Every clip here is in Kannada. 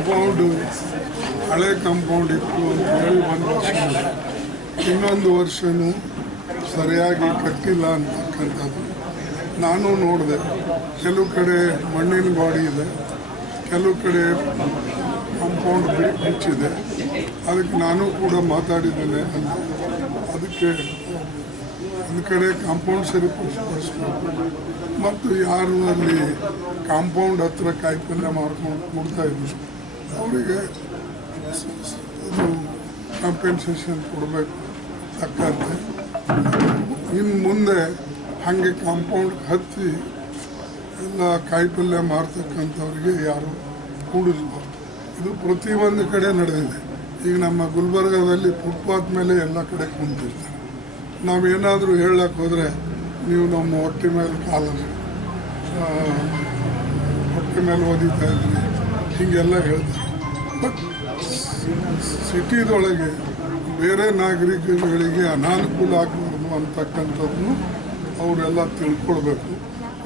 ಕಾಂಪೌಂಡು ಹಳೆ ಕಾಂಪೌಂಡ್ ಇತ್ತು ಅಂತೇಳಿ 1 ವರ್ಷ, ಇನ್ನೊಂದು ವರ್ಷವೂ ಸರಿಯಾಗಿ ಕಟ್ಟಿಲ್ಲ ಅಂತಕ್ಕಂಥದ್ದು ನಾನು ನೋಡಿದೆ. ಕೆಲವು ಕಡೆ ಮಣ್ಣಿನ ಗಾಡಿ ಇದೆ, ಕೆಲವು ಕಡೆ ಕಾಂಪೌಂಡ್ ಬಿಚ್ಚಿದೆ. ಅದಕ್ಕೆ ನಾನು ಕೂಡ ಮಾತಾಡಿದ್ದೇನೆ. ಅದಕ್ಕೆ ಒಂದು ಕಡೆ ಕಾಂಪೌಂಡ್ ಸರಿಪಡಿಸ್ಬೇಕು ಮತ್ತು ಯಾರು ಅಲ್ಲಿ ಕಾಂಪೌಂಡ್ ಹತ್ರ ಕಾಯಿಪಲ್ಯ ಮಾರ್ಕೊಂಡು ಕೊಡ್ತಾ ಇದ್ರು ಅವರಿಗೆ ಅದು ಕಾಂಪೆನ್ಸೇಷನ್ ಕೊಡಬೇಕು ತಕ್ಕಂತೆ. ಇನ್ನು ಮುಂದೆ ಹಾಗೆ ಕಾಂಪೌಂಡ್ ಹತ್ತಿ ಎಲ್ಲ ಕಾಯಿಪಲ್ಯ ಮಾರ್ತಕ್ಕಂಥವ್ರಿಗೆ ಯಾರು ಕೂಡಿಸಬಾರ್ದು. ಇದು ಪ್ರತಿಯೊಂದು ಕಡೆ ನಡೆದಿದೆ. ಈಗ ನಮ್ಮ ಗುಲ್ಬರ್ಗಾದಲ್ಲಿ ಫುಟ್ಪಾತ್ ಮೇಲೆ ಎಲ್ಲ ಕಡೆ ಕುಂತಿರ್ತಾರೆ. ನಾವೇನಾದರೂ ಹೇಳಕ್ಕೆ ಹೋದರೆ ನೀವು ನಮ್ಮ ಹೊಟ್ಟೆ ಮೇಲೆ ಹೊಟ್ಟೆ ಮೇಲೆ ಓದಿತಾ ಇದ್ರಿ ಹೀಗೆಲ್ಲ ಹೇಳ್ತಾರೆ. ಬಟ್ ಸಿಟಿದೊಳಗೆ ಬೇರೆ ನಾಗರಿಕಗಳಿಗೆ ಅನಾನುಕೂಲ ಆಗಬಾರ್ದು ಅಂತಕ್ಕಂಥದ್ದನ್ನು ಅವರೆಲ್ಲ ತಿಳ್ಕೊಳ್ಬೇಕು.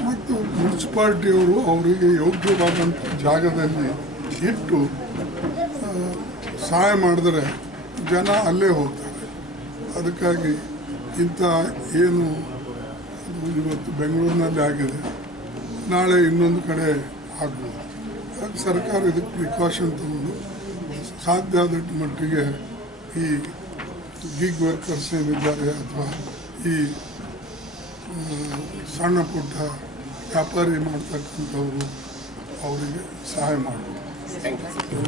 ಮತ್ತು ಮುನ್ಸಿಪಾಲ್ಟಿಯವರು ಅವರಿಗೆ ಯೋಗ್ಯವಾದಂಥ ಜಾಗದಲ್ಲಿ ಇಟ್ಟು ಸಹಾಯ ಮಾಡಿದ್ರೆ ಜನ ಅಲ್ಲೇ ಹೋಗ್ತಾರೆ. ಅದಕ್ಕಾಗಿ ಇಂಥ ಏನು ಇವತ್ತು ಬೆಂಗಳೂರಿನಲ್ಲಿ ಆಗಿದೆ, ನಾಳೆ ಇನ್ನೊಂದು ಕಡೆ ಆಗ್ಬೋದು. ಅದಕ್ಕೆ ಸರ್ಕಾರ ಇದಕ್ಕೆ ಪ್ರಿಕಾಷನ್ ತಗೊಂಡು ಸಾಧ್ಯ ಆದಷ್ಟು ಮಟ್ಟಿಗೆ ಈ ಗಿಗ್ ವರ್ಕರ್ಸ್ ಏನಿದ್ದಾರೆ ಅಥವಾ ಈ ಸಣ್ಣ ಪುಟ್ಟ ವ್ಯಾಪಾರಿ ಮಾಡ್ತಕ್ಕಂಥವ್ರು ಅವರಿಗೆ ಸಹಾಯ ಮಾಡಬೇಕು.